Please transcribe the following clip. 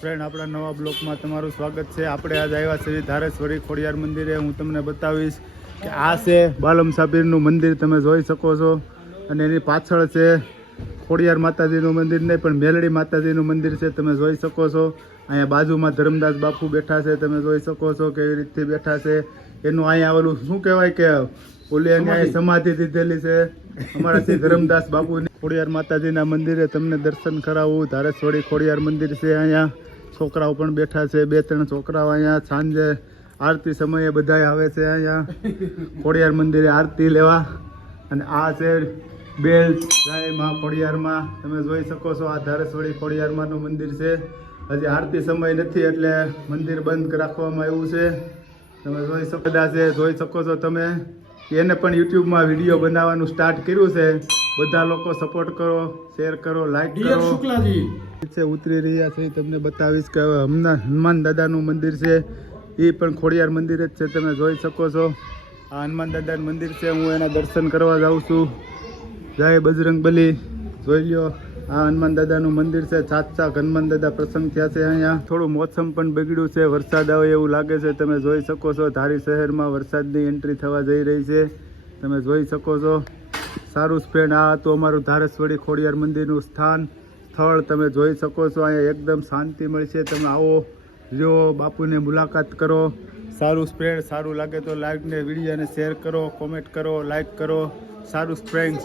Friend, આપણા નવા બ્લોકમાં તમારું સ્વાગત છે. આપણે આજ આવ્યા છીએ ધારેશ્વરી ખોડિયાર મંદિરે. હું તમને બતાવીશ કે આ છે બાલમ સાબીરનું મંદિર, તમે જોઈ શકો છો. અને એની પાછળ છે ખોડિયાર માતાજીનું મંદિર નહીં પણ મેલડી માતાજીનું મંદિર છે, તમે જોઈ શકો છો. અહીંયા બાજુમાં ધર્મદાસ બાપુ બેઠા છે, તમે જોઈ શકો છો કેવી રીતથી બેઠા છે. એનું અહીંયા ઓલું શું કહેવાય કે ઓલી અહીંયા સમાધિ દીધેલી છે અમારા શ્રી ધર્મદાસ બાપુની. ખોડિયાર માતાજીના મંદિરે તમને દર્શન કરાવવું. ધારેશ્વરી ખોડિયાર મંદિર છે. અહીંયા છોકરાઓ પણ બેઠા છે, 2-3 છોકરાઓ. અહીંયા સાંજે આરતી સમયે બધા આવે છે અહીંયા ખોડિયાર મંદિરે આરતી લેવા. અને આ છે બેલ જાય માં ખોડિયારમાં, તમે જોઈ શકો છો. આ ધારેશ્વરી ખોડિયારમાંનું મંદિર છે. હજી આરતી સમય નથી એટલે મંદિર બંધ રાખવામાં આવ્યું છે. તમે જોઈ શકો છે, જોઈ શકો છો તમે. એને પણ યુટ્યુબમાં વિડીયો બનાવવાનું સ્ટાર્ટ કર્યું છે. બધા લોકો સપોર્ટ કરો, શેર કરો, લાઈક કરો. શુક્લાજી છે ઉતરી રહ્યા છે, તમને બતાવીશ કે હનુમાન દાદાનું મંદિર છે. એ પણ ખોડિયાર મંદિર જ છે, તમે જોઈ શકો છો. આ હનુમાન દાદાનું મંદિર છે. હું એના દર્શન કરવા જાઉં છું. જય બજરંગબલી. જોઈ લ્યો, આ હનુમાન દાદાનું મંદિર છે. સાક્ષાત હનુમાન દાદા પ્રસંગ થયા છે અહીંયા. થોડું મોસમ પણ બગડ્યું છે, વરસાદ આવે એવું લાગે છે, તમે જોઈ શકો છો. ધારી શહેરમાં વરસાદની એન્ટ્રી થવા જઈ રહી છે, તમે જોઈ શકો છો. સારું ફ્રેન્ડ, આ હતું અમારું ધારેશ્વરી ખોડિયાર મંદિરનું સ્થળ, તમે જોઈ શકો છો. અહીંયા એકદમ શાંતિ મળશે. તમે આવો, જો બાપુને મુલાકાત કરો. સારું ફ્રેન્ડ, સારું લાગે તો લાઈક ને વિડીયોને શેર કરો, કોમેન્ટ કરો, લાઈક કરો. સારું ફ્રેન્ડ.